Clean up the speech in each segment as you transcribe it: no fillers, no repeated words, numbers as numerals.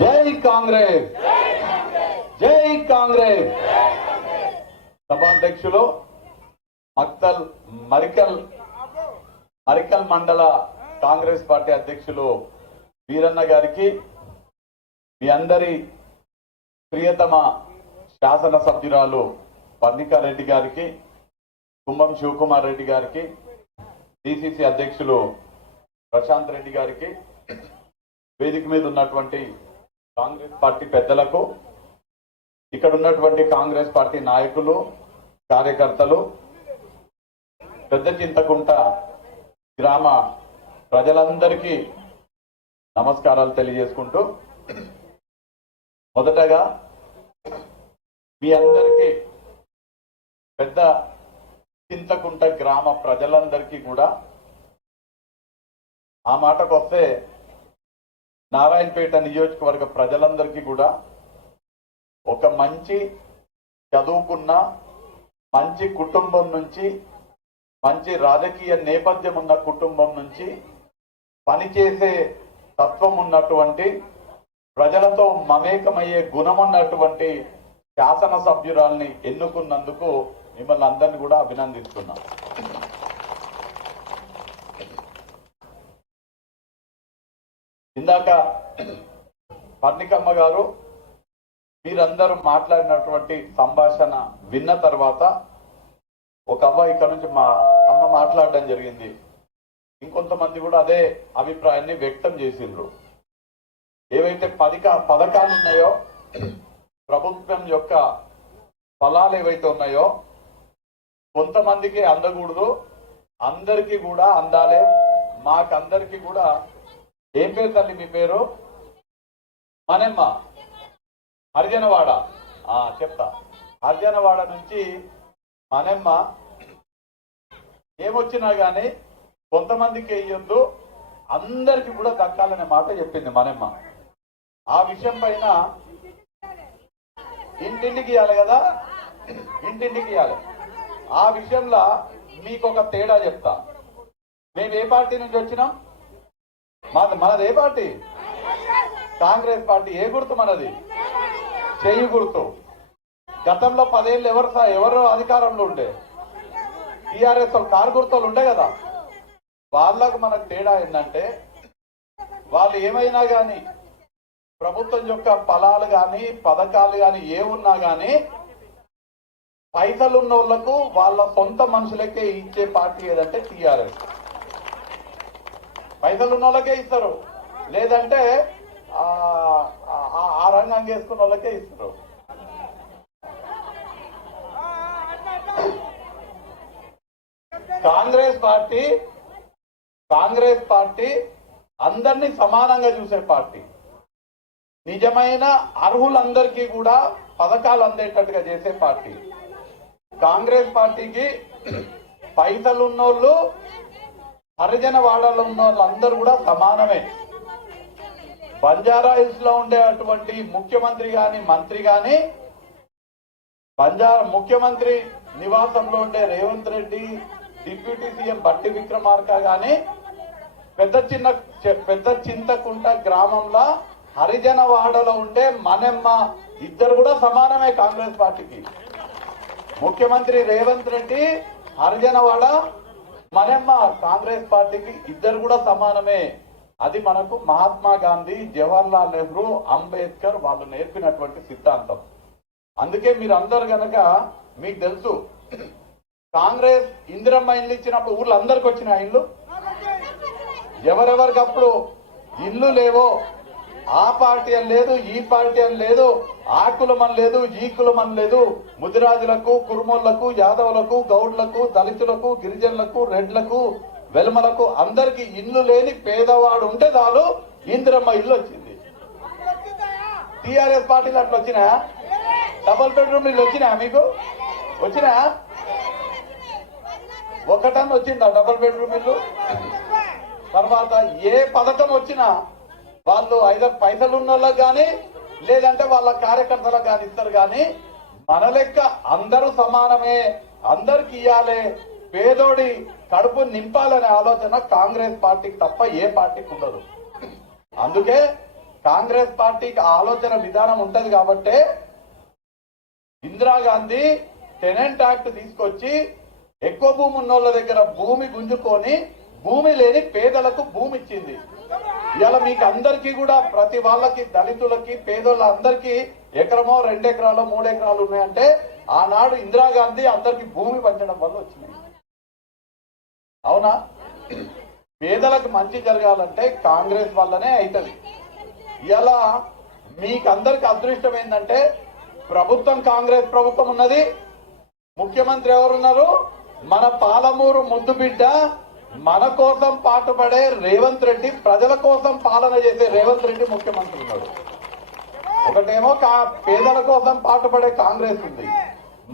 జై కాంగ్రెస్, జై కాంగ్రెస్. సభాధ్యక్షులు మరికల్ మండల కాంగ్రెస్ పార్టీ అధ్యక్షులు వీరన్న గారికి, మీ అందరి ప్రియతమ శాసన సభ్యురాలు పర్ణికారెడ్డి గారికి, కుంభం శివకుమార్ రెడ్డి గారికి, డిసిసి అధ్యక్షులు ప్రశాంత్ రెడ్డి గారికి, వేదిక మీద ఉన్నటువంటి కాంగ్రెస్ పార్టీ పెద్దలకు, ఇక్కడ ఉన్నటువంటి కాంగ్రెస్ పార్టీ నాయకులు, కార్యకర్తలు, పెద్ద చింతకుంట గ్రామ ప్రజలందరికీ నమస్కారాలు తెలియజేసుకుంటూ, మొదటగా మీ అందరికీ పెద్ద చింతకుంట గ్రామ ప్రజలందరికీ కూడా, ఆ మాటకు వస్తే నారాయణపేట నియోజకవర్గ ప్రజలందరికీ కూడా ఒక మంచి చదువుకున్న మంచి కుటుంబం నుంచి, మంచి రాజకీయ నేపథ్యం ఉన్న కుటుంబం నుంచి, పనిచేసే తత్వం ఉన్నటువంటి, ప్రజలతో మమేకమయ్యే గుణం ఉన్నటువంటి శాసన సభ్యురాల్ని ఎన్నుకున్నందుకు మిమ్మల్ని అందరినీ కూడా అభినందిస్తున్నాం. ఇందాక పర్ణికమ్మ గారు మీరందరూ మాట్లాడినటువంటి సంభాషణ విన్న తర్వాత ఒక అవ్వ ఇక్కడ నుంచి మా అమ్మ మాట్లాడడం జరిగింది. ఇంకొంతమంది కూడా అదే అభిప్రాయాన్ని వ్యక్తం చేసిండ్రు. ఏవైతే పథకాలు ఉన్నాయో, ప్రభుత్వం యొక్క ఫలాలు ఏవైతే ఉన్నాయో కొంతమందికి అందకూడదు, అందరికీ కూడా అందాలే. మాకందరికీ కూడా. ఏం పేరు తల్లి మీ పేరు? మనమ్మ, హరిజనవాడ. చెప్తా. హరిజనవాడ నుంచి మనమ్మ ఏమొచ్చినా గానీ కొంతమందికి వేయొద్దు, అందరికి కూడా దక్కాలనే మాట చెప్పింది మనమ్మ. ఆ విషయం పైన ఇంటింటికి ఇవ్వాలి కదా, ఇంటింటికి ఇవ్వాలి. ఆ విషయంలో మీకు ఒక తేడా చెప్తా. మేము ఏ పార్టీ నుంచి వచ్చినాం? మనది ఏ పార్టీ? కాంగ్రెస్ పార్టీ. ఏ గుర్తు మనది? చెయ్యి గుర్తు. గతంలో 10 ఏళ్ళు ఎవరు అధికారంలో ఉండే? టీఆర్ఎస్ కారు గుర్తులు ఉండే కదా. వాళ్ళకు మనకు తేడా ఏంటంటే, వాళ్ళు ఏమైనా కానీ ప్రభుత్వం యొక్క ఫలాలు కానీ పథకాలు కానీ ఏమున్నా కానీ పైసలున్న వాళ్లకు వాళ్ళ సొంత మనుషులకే ఇచ్చే పార్టీ ఏదంటే టీఆర్ఎస్. పైసలున్న వాళ్ళకే ఇస్తారు, లేదంటే ఆ రంగం చేసుకున్న వాళ్ళకే ఇస్తారు. కాంగ్రెస్ పార్టీ అందరినీ సమానంగా చూసే పార్టీ. నిజమైన అర్హులందరికీ కూడా పథకాలు అందేటట్టుగా చేసే పార్టీ. కాంగ్రెస్ పార్టీకి పైసలున్నోళ్ళు, హరిజన వాడలో ఉన్న వాళ్ళందరూ కూడా సమానమే. బంజారా హిల్స్ లో ఉండేటువంటి ముఖ్యమంత్రి గాని మంత్రి గాని, ముఖ్యమంత్రి నివాసంలో ఉండే రేవంత్ రెడ్డి, డిప్యూటీ సీఎం బట్టి విక్రమార్క గాని, పెద్ద చింతకుంట గ్రామంలో హరిజన వాడలో ఉండే మనమ్మ, ఇద్దరు కూడా సమానమే కాంగ్రెస్ పార్టీకి. ముఖ్యమంత్రి రేవంత్ రెడ్డి, హరిజనవాడ, మనమ్మ కాంగ్రెస్ పార్టీకి ఇద్దరు కూడా సమానమే. అది మనకు మహాత్మా గాంధీ, జవహర్లాల్ నెహ్రూ, అంబేద్కర్ వాళ్ళు నేర్పినటువంటి సిద్ధాంతం. అందుకే మీరు అందరు గనక మీకు తెలుసు, కాంగ్రెస్ ఇందిరమ్మ ఇల్లు ఇచ్చినప్పుడు ఊర్లో అందరికి వచ్చిన ఇల్లు, ఎవరెవరికి అప్పుడు ఇల్లు లేవో ఆ పార్టీ అని లేదు, ఈ పార్టీ అని లేదు, ఆ కులమని లేదు, ఈ కులమని లేదు, ముదిరాజులకు, కురుమోళ్లకు, యాదవులకు, గౌడ్లకు, దళితులకు, గిరిజనులకు, రెడ్లకు, వెలమలకు అందరికి ఇల్లు లేని పేదవాడు ఉంటే చాలు ఇందిరమ్మ ఇల్లు వచ్చింది. టీఆర్ఎస్ పార్టీలు అట్లా వచ్చినా? డబుల్ బెడ్రూమ్ ఇల్లు వచ్చినా? మీకు వచ్చినా? ఒకటన్నా వచ్చిందా డబుల్ బెడ్రూమ్ ఇల్లు? తర్వాత ఏ పథకం వచ్చినా వాళ్ళు ఐదర్ పైసలు ఉన్న వాళ్ళకి కానీ, లేదంటే వాళ్ళ కార్యకర్తలకు కానీ ఇస్తారు. కానీ మన లెక్క అందరూ సమానమే, అందరికి ఇవ్వాలి, పేదోడి కడుపు నింపాలనే ఆలోచన కాంగ్రెస్ పార్టీకి తప్ప ఏ పార్టీకి ఉండదు. అందుకే కాంగ్రెస్ పార్టీకి ఆలోచన విధానం ఉంటది కాబట్టి ఇందిరాగాంధీ టెనెంట్ యాక్ట్ తీసుకొచ్చి ఎక్కువ భూమి ఉన్నోళ్ళ దగ్గర భూమి గుంజుకొని భూమి లేని పేదలకు భూమి ఇచ్చింది. ఇలా మీకు అందరికీ కూడా ప్రతి వాళ్ళకి దళితులకి పేదోళ్ళ అందరికీ ఎకరమో 2 ఎకరాలు 3 ఎకరాలు ఉన్నాయంటే ఆనాడు ఇందిరాగాంధీ అందరికి భూమి పంచడం వల్ల వచ్చినాయి. అవునా? పేదలకు మంచి జరగాలంటే కాంగ్రెస్ వల్లనే అవుతుంది. ఇలా మీకు అందరికి అదృష్టం ఏంటంటే ప్రభుత్వం కాంగ్రెస్ ప్రభుత్వం ఉన్నది. ముఖ్యమంత్రి ఎవరున్నారు? మన పాలమూరు ముద్దు బిడ్డ, మన కోసం పాటుపడే రేవంత్ రెడ్డి, ప్రజల కోసం పాలన చేసే రేవంత్ రెడ్డి ముఖ్యమంత్రి ఉన్నాడు. ఒకటేమో పేదల కోసం పాటుపడే కాంగ్రెస్ ఉంది.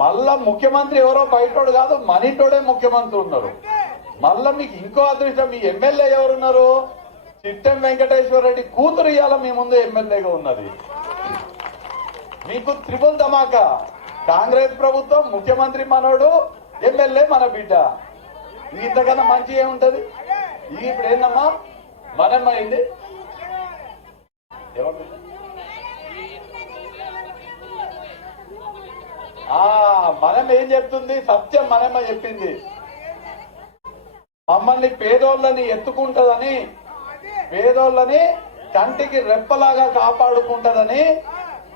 మళ్ళా ముఖ్యమంత్రి ఎవరో బయటోడు కాదు, మనీటోడే ముఖ్యమంత్రి ఉన్నారు. మళ్ళా మీకు ఇంకో అదృష్టం, మీ ఎమ్మెల్యే ఎవరున్నారు? చిట్టెం వెంకటేశ్వర రెడ్డి కూతురు ఇవాళ మీ ముందు ఎమ్మెల్యేగా ఉన్నది. మీకు త్రిపుల్ ధమాకా, కాంగ్రెస్ ప్రభుత్వం, ముఖ్యమంత్రి మనోడు, ఎమ్మెల్యే మన బిడ్డ. ఇంతకన్నా మంచి ఏముంటది? ఇప్పుడు ఏందమ్మా మనమైంది మనం ఏం చెప్తుంది? సత్యం మనమ్మ చెప్పింది. మమ్మల్ని పేదోళ్ళని ఎత్తుకుంటదని, పేదోళ్ళని కంటికి రెప్పలాగా కాపాడుకుంటదని,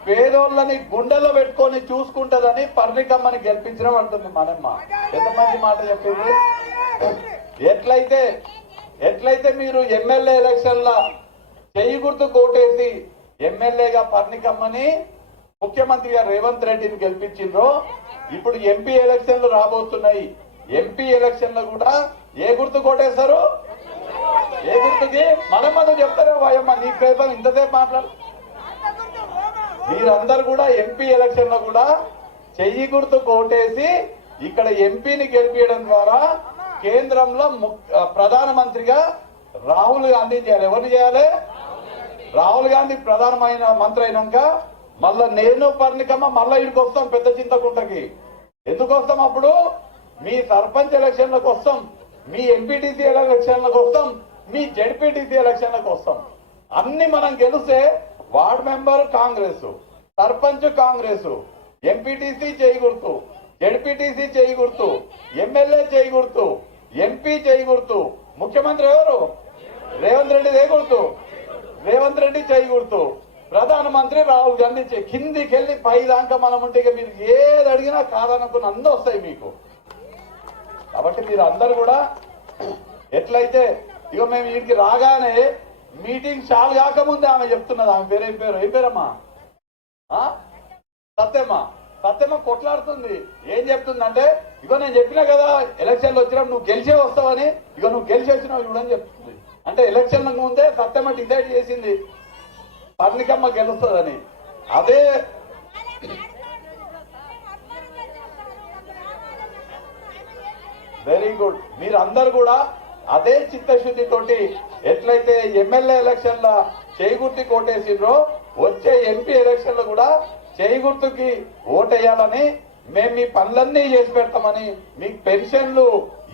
పేదోళ్ళని గుండెల్లో పెట్టుకొని చూసుకుంటదని పర్ణికమ్మని గెలిపించడం అంటుంది మనమ్మ. ఎంతమంది మాట చెప్పింది? ఎట్లయితే మీరు ఎమ్మెల్యే ఎలక్షన్ లా చెయ్యి గుర్తు కోటేసి ఎమ్మెల్యేగా పర్ణికమ్మని, ముఖ్యమంత్రిగా రేవంత్ రెడ్డిని గెలిపించిండ్రో, ఇప్పుడు ఎంపీ ఎలక్షన్లు రాబోతున్నాయి. ఎంపీ ఎలక్షన్ లో కూడా ఏ గుర్తు కోటేశారు? ఏ గుర్తుకి? మనమ్మను చెప్తారే వాయమ్మ, నీ పేపర్ ఇంతసేపు మాట్లాడు. మీరందరూ కూడా ఎంపీ ఎలక్షన్ లో కూడా చెయ్యి గుర్తు కోటేసి ఇక్కడ ఎంపీని గెలిపించడం ద్వారా కేంద్రంలో ప్రధానమంత్రిగా రాహుల్ గాంధీ చేయాలి. ఎవరిని చేయాలి? రాహుల్ గాంధీ ప్రధానమైన మంత్రి అయినాక మళ్ళా నేను పర్ణికమ్మ మళ్ళా ఇక్కడికి వస్తాం పెద్ద చింతకుంటకి. ఎందుకు వస్తాం? అప్పుడు మీ సర్పంచ్ ఎలక్షన్లకు వస్తాం, మీ ఎంపీటీసీ ఎలక్షన్లకు వస్తాం, మీ జెడ్పీటీసీ ఎలక్షన్లకు వస్తాం. అన్ని మనం గెలిస్తే ward member Congress, sarpanch Congress, MPTC చేయి గుర్తు, జెడ్పీటీసీ చేయి గుర్తు, ఎమ్మెల్యే చేయి గుర్తు, ఎంపీ చేయి గుర్తు. ముఖ్యమంత్రి ఎవరు? రేవంత్ రెడ్డి చేయి గుర్తు, రేవంత్ రెడ్డి చేయి గుర్తు. ప్రధానమంత్రి రాహుల్ గాంధీ కిందికెళ్ళి పై దాకా మనం ఉంటే మీరు ఏది అడిగినా కాదనుకున్న అన్నీ వస్తాయి మీకు. కాబట్టి మీరు అందరు కూడా ఎట్లయితే ఇక మేము వీటికి రాగానే మీటింగ్ చాలు కాకముందే ఆమె చెప్తున్నది. ఆమె పేరు ఏం పేరమ్మా? సత్యమ్మ కొట్లాడుతుంది. ఏం చెప్తుందంటే, ఇగో నేను చెప్పినా కదా ఎలక్షన్లు వచ్చినప్పుడు నువ్వు గెలిచే వస్తావని, ఇగో నువ్వు గెలిచి వచ్చినావు చూడని చెప్తుంది. అంటే ఎలక్షన్లకు ముందే సత్యమ్మ డిసైడ్ చేసింది పర్ణికమ్మ గెలుస్తుందని. అదే వెరీ గుడ్. మీరందరూ కూడా అదే చిత్తశుద్ధి తోటి ఎట్లయితే ఎమ్మెల్యే ఎలక్షన్ ల చేయి గుర్తు కోటేసిండ్రో, వచ్చే ఎంపీ ఎలక్షన్ లో కూడా చేయి గుర్తుకి ఓటేయాలని, మేము మీ పనులన్నీ చేసి పెడతామని, మీకు పెన్షన్లు,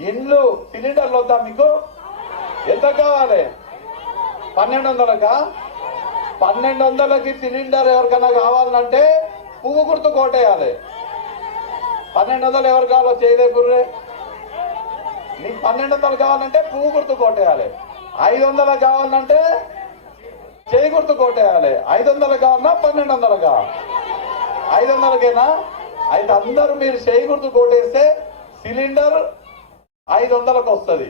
ఇండ్లు, సిలిండర్లు వద్దా? మీకు ఎంత కావాలి? 1200కా? 1200కి సిలిండర్ ఎవరికైనా కావాలంటే పువ్వు గుర్తు కోటేయాలి. 1200 ఎవరు కావాలో చేయలేకుర్రే. నీకు 1200 కావాలంటే పువ్వు గుర్తు కోటేయాలి. 500 కావాలంటే చేయి గుర్తు కోటేయాలి. 500 కావాలన్నా 1200 కావాలి? 500కేనా? అయితే అందరూ మీరు చేయి గుర్తు కోటేస్తే సిలిండర్ 500కు వస్తుంది.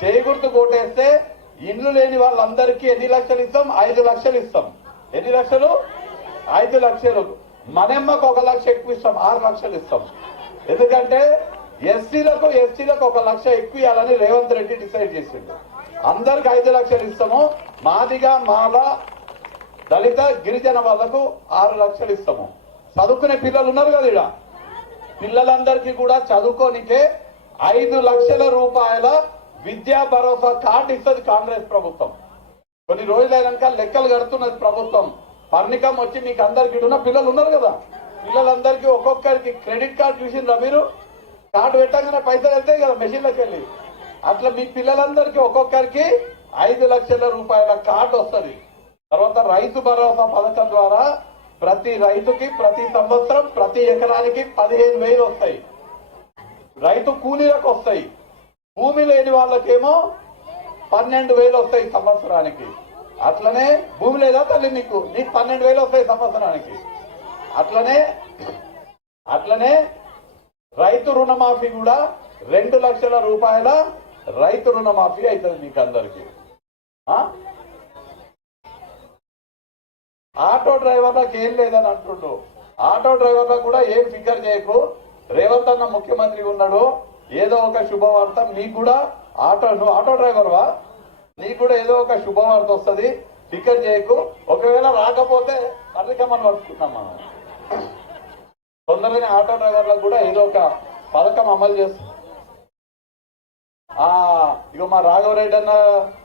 చేయి గుర్తు కోటేస్తే ఇండ్లు లేని వాళ్ళందరికీ ఎన్ని లక్షలు ఇస్తాం? 5 లక్షలు ఇస్తాం. ఎన్ని లక్షలు? 5 లక్షలు. మనమ్మకు 1 లక్ష ఎక్కువ ఇస్తాం, 6 లక్షలు ఇస్తాం. ఎందుకంటే ఎస్సీలకు 1 లక్ష ఎక్కువ ఇవ్వాలని రేవంత్ రెడ్డి డిసైడ్ చేసిండు. అందరికి 5 లక్షలు ఇస్తాము. మాదిగా, మాల, దళిత, గిరిజన వాళ్లకు 6 లక్షలు ఇస్తాము. చదువుకునే పిల్లలు ఉన్నారు కదా ఇక్కడ, పిల్లలందరికీ కూడా చదువుకోనికే 5 లక్షల రూపాయల విద్యా భరోసా కార్డు ఇస్తుంది కాంగ్రెస్ ప్రభుత్వం. కొన్ని రోజులైనాక లెక్కలు కడుతున్నది ప్రభుత్వం. పర్ణికం వచ్చి మీకు అందరికి ఉన్న పిల్లలు ఉన్నారు కదా, పిల్లలందరికీ ఒక్కొక్కరికి క్రెడిట్ కార్డు చూసిండ్రా మీరు? కార్డు పెట్టగానే పైసలు వెళ్తాయి కదా మెషిన్లోకి వెళ్ళి, అట్లా మీ పిల్లలందరికీ ఒక్కొక్కరికి 5 లక్షల రూపాయల కార్డు వస్తుంది. తర్వాత రైతు భరోసా పథకం ద్వారా ప్రతి రైతుకి ప్రతి సంవత్సరం ప్రతి ఎకరానికి 15,000 వస్తాయి. రైతు కూలీలకు వస్తాయి. భూమి లేని వాళ్ళకేమో 12,000 వస్తాయి సంవత్సరానికి. అట్లనే భూమి లేదా తల్లి నీకు 12,000 వస్తాయి సంవత్సరానికి. అట్లనే రైతు రుణమాఫీ కూడా 2 లక్షల రూపాయల రైతు రుణమాఫీ అవుతుంది మీకు అందరికి. ఆటో డ్రైవర్లకు ఏం లేదని అంటుండ్రు. ఆటో డ్రైవర్లకు కూడా ఏం ఫికర్ చేయకు. రేవంత్ అన్న ముఖ్యమంత్రి ఉన్నాడు, ఏదో ఒక శుభవార్త నీకు కూడా. నువ్వు ఆటో డ్రైవర్వా, నీకు కూడా ఏదో ఒక శుభవార్త వస్తుంది, ఫికర్ చేయకు. ఒకవేళ రాకపోతే పథకమని పట్టుకున్నాం మనం. తొందరగానే ఆటో డ్రైవర్లకు కూడా ఏదో ఒక పథకం అమలు చేస్తుంది. ఇక మా రాఘవరెడ్డి అన్న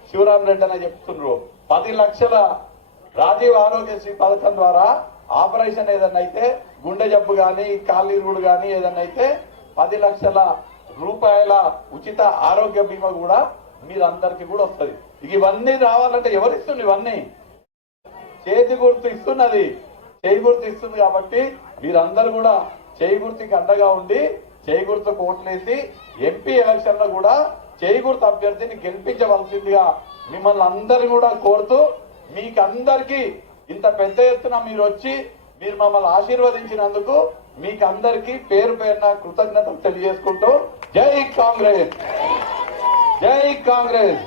శివరాం రెడ్డి అన్న చెప్తుండ్రు 10 లక్షల రాజీవ్ ఆరోగ్యశ్రీ పథకం ద్వారా ఆపరేషన్ ఏదన్నా అయితే, గుండె జబ్బు కానీ కాలిరుగుడు కానీ ఏదన్నా అయితే 10 లక్షల రూపాయల ఉచిత ఆరోగ్య బీమా కూడా మీరందరికీ కూడా వస్తుంది. ఇవన్నీ రావాలంటే ఎవరిస్తుంది? ఇవన్నీ చేతి గుర్తు ఇస్తున్నది, చేయి గుర్తు ఇస్తుంది. కాబట్టి మీరందరూ కూడా చేయి గుర్తుకి అండగా ఉండి చేయి గుర్తుకు ఓట్లేసి ఎంపీ ఎలక్షన్ లో కూడా చేయి గుర్తు అభ్యర్థిని గెలిపించవలసిందిగా మిమ్మల్ని అందరినీ కూడా కోరుతూ, మీకందరికీ ఇంత పెద్ద ఎత్తున మీరు వచ్చి మీరు మమ్మల్ని ఆశీర్వదించినందుకు మీకందరికీ పేరు పేరున కృతజ్ఞతలు తెలియజేసుకుంటూ జై కాంగ్రెస్, జై కాంగ్రెస్.